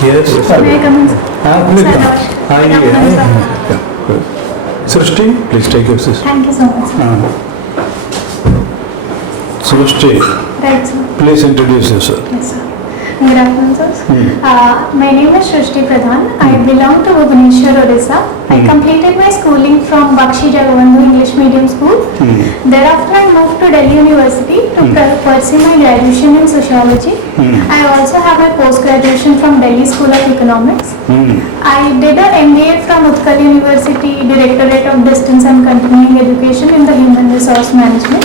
Yes. May I come in? Please Sir, come. Hi, good afternoon, sir. yeah, good. Srishti, please take your seat. Thank you so much, sir. Srishti, Right, sir. please introduce yourself. Yes, sir. Good afternoon, sir. My name is Srishti Pradhan. I belong to Bhubaneswar, Odisha. I completed my schooling from Bakshi Jagabandhu English Medium School. Thereafter, I moved to Delhi University to pursue my graduation in sociology. I also have my post-graduation from Delhi School of Economics. I did an MBA from Utkal University, Directorate of Distance and Continuing Education in the Human Resource Management.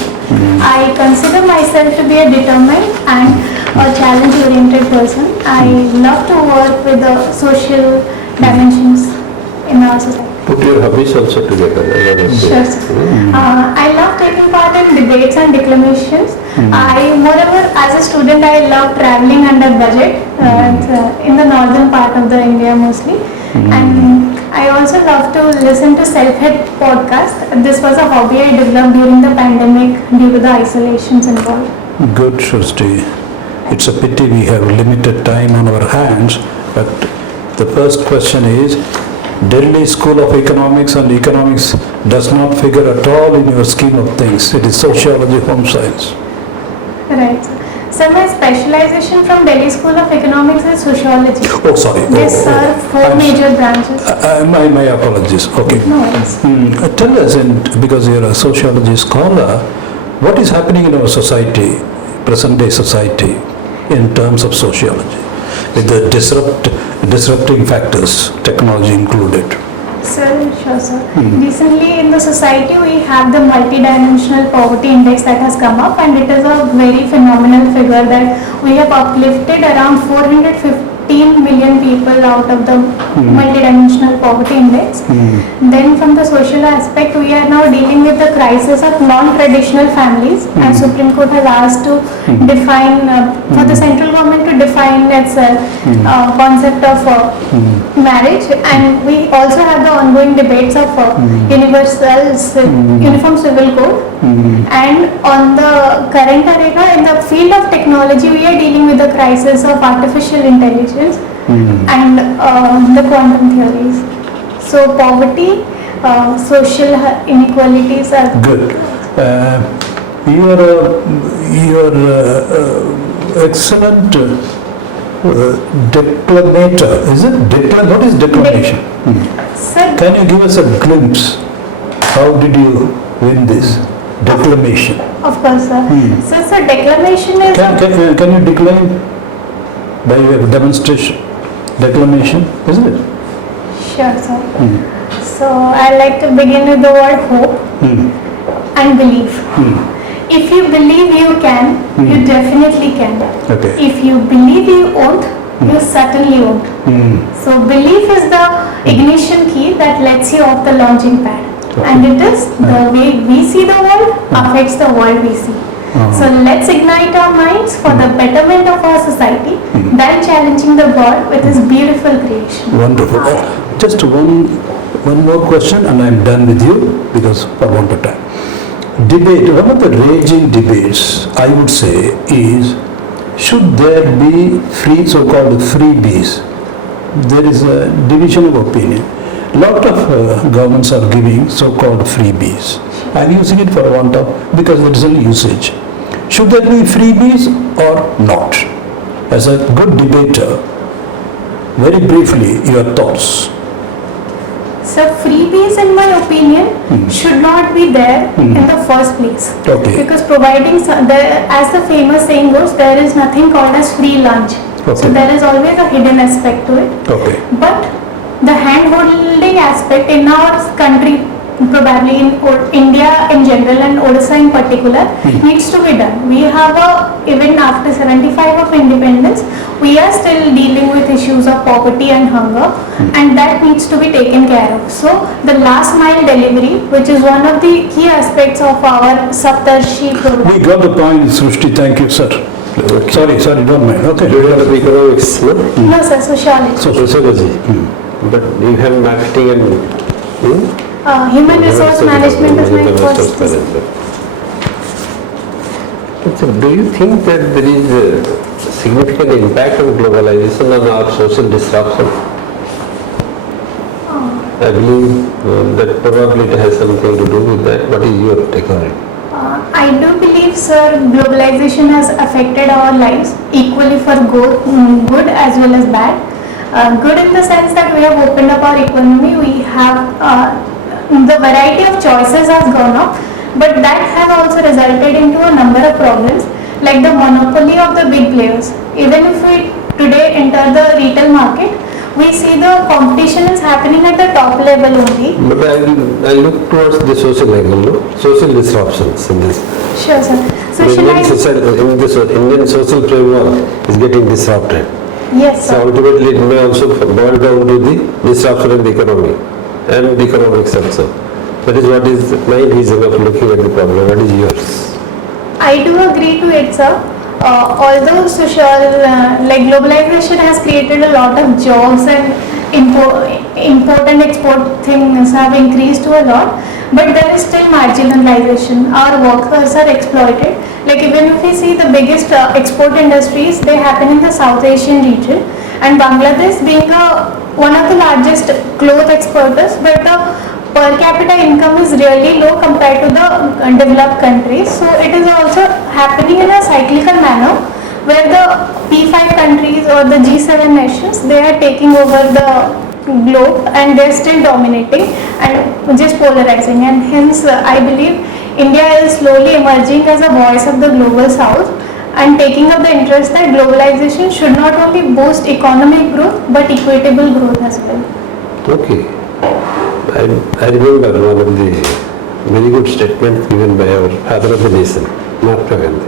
I consider myself to be a determined and a challenge-oriented person. I love to work with the social dimensions in our society. Put your hobbies also together. Sure, sir. I love taking part in debates and declamations. Moreover, as a student, I love traveling under budget in the northern part of the India mostly. And I also love to listen to self-help podcast. This was a hobby I developed during the pandemic due to the isolations involved. Good, Srishti. It's a pity we have limited time on our hands, but the first question is, Delhi School of Economics and Economics does not figure at all in your scheme of things. It is sociology, home science. Right. So my specialization from Delhi School of Economics is sociology. Oh, sorry. Yes, sir. Four major branches. My apologies. Okay. No worries. Tell us, because you're a sociology scholar, what is happening in our society, present day society, in terms of sociology, with the disrupting factors, technology included? Sir, sure, sir. Recently in the society we have the multidimensional poverty index that has come up, and it is a very phenomenal figure that we have uplifted around 415 million people out of the multidimensional poverty index. Then from the social aspect, we are now dealing with the crisis of non-traditional families, and Supreme Court has asked to define, for the central government to define its concept of marriage, and we also have the ongoing debates of uniform civil code. And on the current arena, in the field of technology, we are dealing with the crisis of artificial intelligence and the quantum theories. So poverty, social inequalities are Good. You are excellent declamator. Is it what is declamation? Sir, Can you give us a glimpse? How did you win this declamation? of course, sir. So declamation is Can you declaim by way of demonstration? Declamation, isn't it? sure, sir. So I like to begin with the word hope and belief. If you believe you can, you definitely can. Okay. If you believe you won't, you certainly won't. So belief is the ignition key that lets you off the launching pad. And it is the way we see the world affects the world we see. So let's ignite our minds for the betterment of our society than challenging the God with his beautiful creation. Wonderful. Just one more question and I'm done with you because for want of time. Debate, one of the raging debates I would say is, should there be so-called freebies? There is a division of opinion. Lot of governments are giving so-called freebies. I'm using it for want of, because there is only usage. Should there be freebies or not? As a good debater, very briefly, your thoughts. So freebies, in my opinion, should not be there in the first place. Okay. Because providing, as the famous saying goes, there is nothing called as free lunch. Okay. So there is always a hidden aspect to it. Okay. But the hand-holding aspect in our country, probably in India in general and Odisha in particular, needs to be done. We have even after 75 of independence, we are still dealing with issues of poverty and hunger, and that needs to be taken care of. So the last mile delivery, which is one of the key aspects of our Saptarshi program. We got the point, Srishti. Thank you, sir. Okay. Sorry, don't mind. Okay. You have economics, no? No, sir, sociology. Sociology. But you have marketing and Human resource management is my first. So do you think that there is significant impact of globalization on our social disruption? I believe that probably it has something to do with that. What is your take on it? I do believe, sir, globalization has affected our lives equally for good as well as bad. Good in the sense that we have opened up our economy, we have the variety of choices has gone up, but that has also resulted into a number of problems like the monopoly of the big players. Even if we today enter the retail market, we see the competition is happening at the top level only. But I look towards the social angle, no? Social disruptions in this. Sure, sir. So The shall Indian, I? Indian social framework is getting disrupted. Yes, So sir. ultimately it may also boil down to the disruption in the economy and the economics also. That is what is my vision of looking at the problem. What is yours? I do agree to it, sir. Although like globalization has created a lot of jobs and import and export things have increased to a lot, but there is still marginalization. Our workers are exploited. Like even if we see the biggest export industries, they happen in the South Asian region, and Bangladesh being one of the largest cloth exporters, but the per capita income is really low compared to the developed countries. So it is also happening in a cyclical manner where the P5 countries or the G7 nations, they are taking over the globe and they are still dominating and just polarizing, and hence I believe India is slowly emerging as a voice of the global south and taking up the interest that globalization should not only boost economic growth but equitable growth as well. Okay. I remember one of the very good statements given by our father of the nation, Mahatma Gandhi.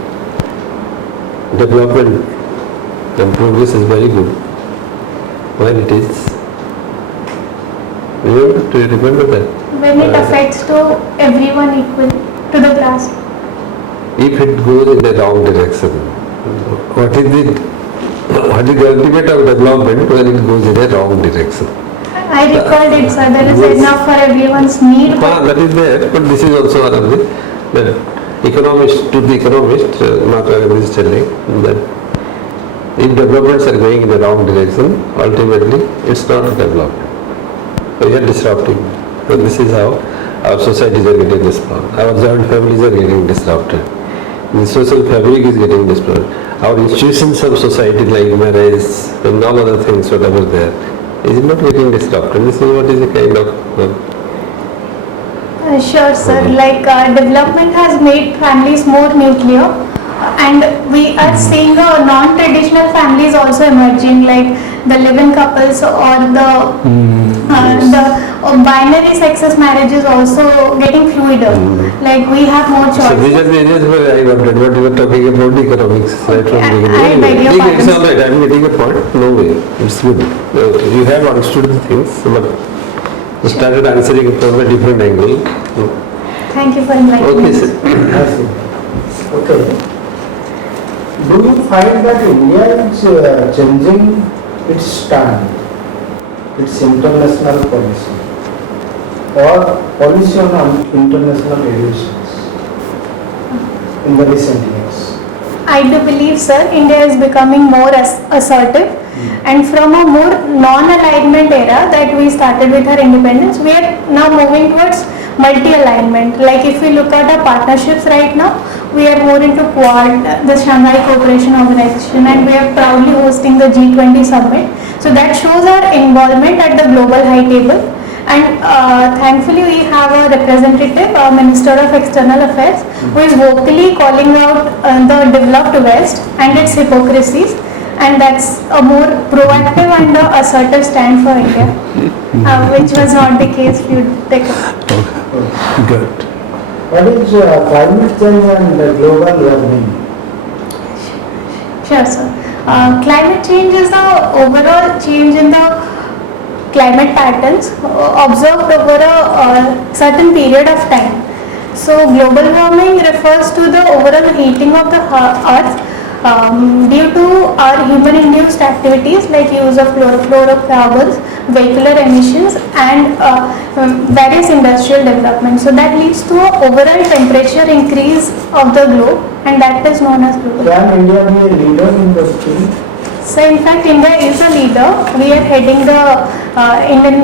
Development and progress is very good when it is. Do you remember that? When it affects to everyone equally, to the class. If it goes in the wrong direction, what is the ultimate of development when it goes in a wrong direction? I recalled it, sir. There is Yes. enough for everyone's need. That is there, but this is also one of the economist, to the economist, Mahatma Gandhi is telling that if developments are going in the wrong direction, ultimately it's not development. So we are disrupting. So this is how our societies are getting disrupted. Our joint families are getting disrupted. The social fabric is getting disrupted. Our institutions of society like marriage and all other things, whatever there, is not getting disrupted. This is what is a kind of Sure, sir. Like development has made families more nuclear, and we are seeing non-traditional families also emerging, like the live-in couples or the binary sexes marriages also getting fluider. Like we have more So these choices. are the areas where I wanted, what you were talking about economics right from the I beginning. beg your It's pardon. all right, I'm getting a point, no way, it's good. You have understood the things, but you started answering from a different angle. Thank you for inviting Okay, me. sir. I see. Okay. Do you find that India is changing its stand, its international policy, or policy on international relations in the recent years? I do believe, sir, India is becoming more assertive, and from a more non-alignment era that we started with our independence, we are now moving towards multi-alignment. Like if we look at our partnerships right now, we are more into Quad, the Shanghai Cooperation Organization, and we are proudly hosting the G20 summit. So that shows our involvement at the global high table. And thankfully we have a representative, a Minister of External Affairs, who is vocally calling out the developed West and its hypocrisies, and that's a more proactive and assertive stand for India, which was not the case few decades. Good. What is climate change and global warming? Sure, sir. Climate change is the overall change in the climate patterns observed over a certain period of time. So global warming refers to the overall heating of the earth due to our human-induced activities like use of chlorofluorocarbons, vehicular emissions, and various industrial development. So that leads to an overall temperature increase of the globe and that is known as global. Can India be a leader in the field? So in fact, India is a leader. We are heading the Indian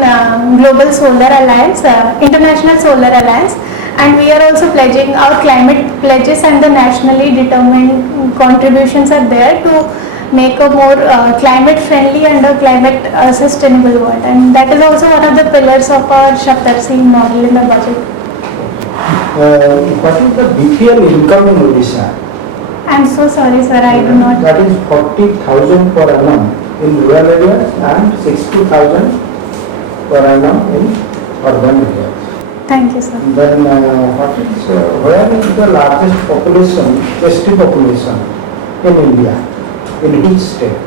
Global Solar Alliance, International Solar Alliance, and we are also pledging our climate pledges, and the nationally determined contributions are there to make a more climate friendly and a climate sustainable world, and that is also one of the pillars of our Saptarshi model in the budget. What is the BPL income in Odisha? I'm so sorry, sir, I do not. That is 40,000 per annum in rural areas and 60,000 per annum in urban areas. Thank you, sir. Then where is the largest population, ST population in India? In which state?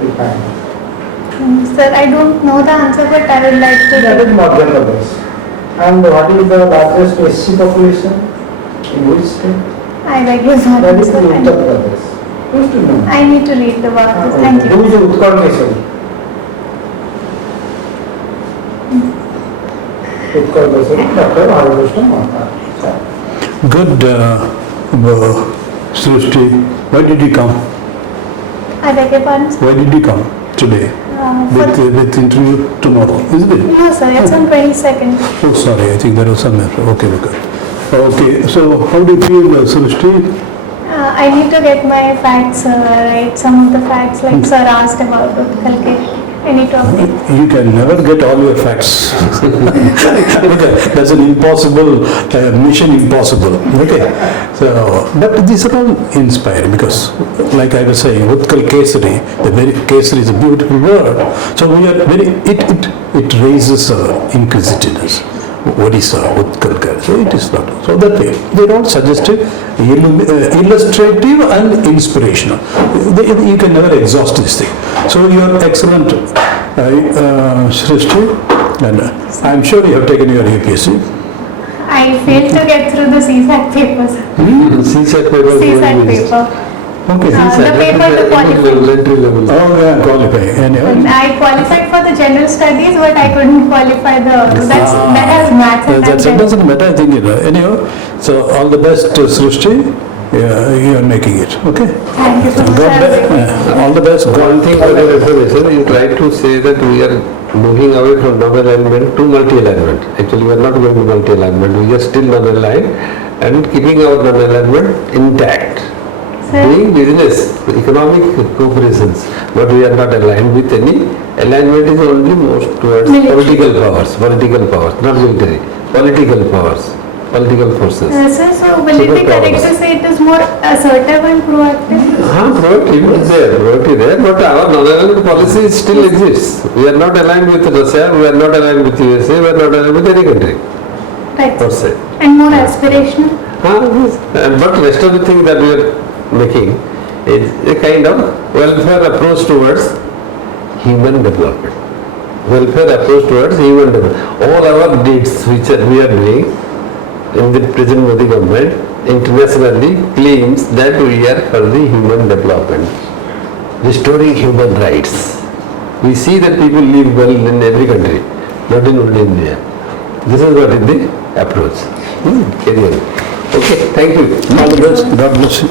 If I know. Sir, I don't know the answer, but I would like to. That is Madhya Pradesh. And what is the largest SC population? In which state? I beg your That pardon, is sir. Uttar Pradesh. Used to know. I need to read the words. Thank Who you. is Utkal Kesari? Utkal Kesari, Dr. Haribhushan Mahta. Good, Srishti. Why did you come? I beg your pardon, sir. Why did you come today? With interview tomorrow, isn't it? No, sir, it's on 22nd. Oh, sorry, I think there was some error. Okay, okay. Okay, so how do you feel, Srishti? I need to get my facts right. Some of the facts, like sir asked about Utkal Ke. I need to update. You can never get all your facts. Okay, that's an impossible, mission impossible. Okay, so, but these are all inspiring because, like I was saying, Utkal Kesari, the very Kesari is a beautiful word. So we are very, it raises inquisitiveness. Odisha, Utkal Kesari. So it is not. So that way, they're all suggestive, illustrative and inspirational. You can never exhaust this thing. So you are excellent, Srishti, and I'm sure you have taken your UPSC. I failed to get through the CSAT papers. CSAT paper. CSAT paper. Okay. The paper to qualify. Entry level. Oh, yeah, qualifying. Anyway. I qualified for the general studies, but I couldn't qualify that has maths and That that. doesn't matter, I think, anyhow. So all the best, Srishti. Yeah, you are making it, okay? Thank you so much. God bless. All the best. One thing for your information, you try to say that we are moving away from non-alignment to multi-alignment. Actually, we are not going to multi-alignment. We are still non-aligned and keeping our non-alignment intact. Sir, Doing business, economic cooperations, but we are not aligned with any. Alignment is only most towards Military. political powers, not military, political powers, political forces. sir, so will it be correct to say it is more assertive and proactive? Proactive is there, but our non-alignment policy still exists. We are not aligned with Russia, we are not aligned with USA, we are not aligned with any country, Right. per se. And more aspirational? Yes. But rest of the thing that we are making is a kind of welfare approach towards human development. Welfare approach towards human development. All our deeds which we are doing in the present Modi government internationally claims that we are for the human development, restoring human rights. We see that people live well in every country, not in only India. This is what is the approach. Carry on. Okay, thank you. All the best. God bless you.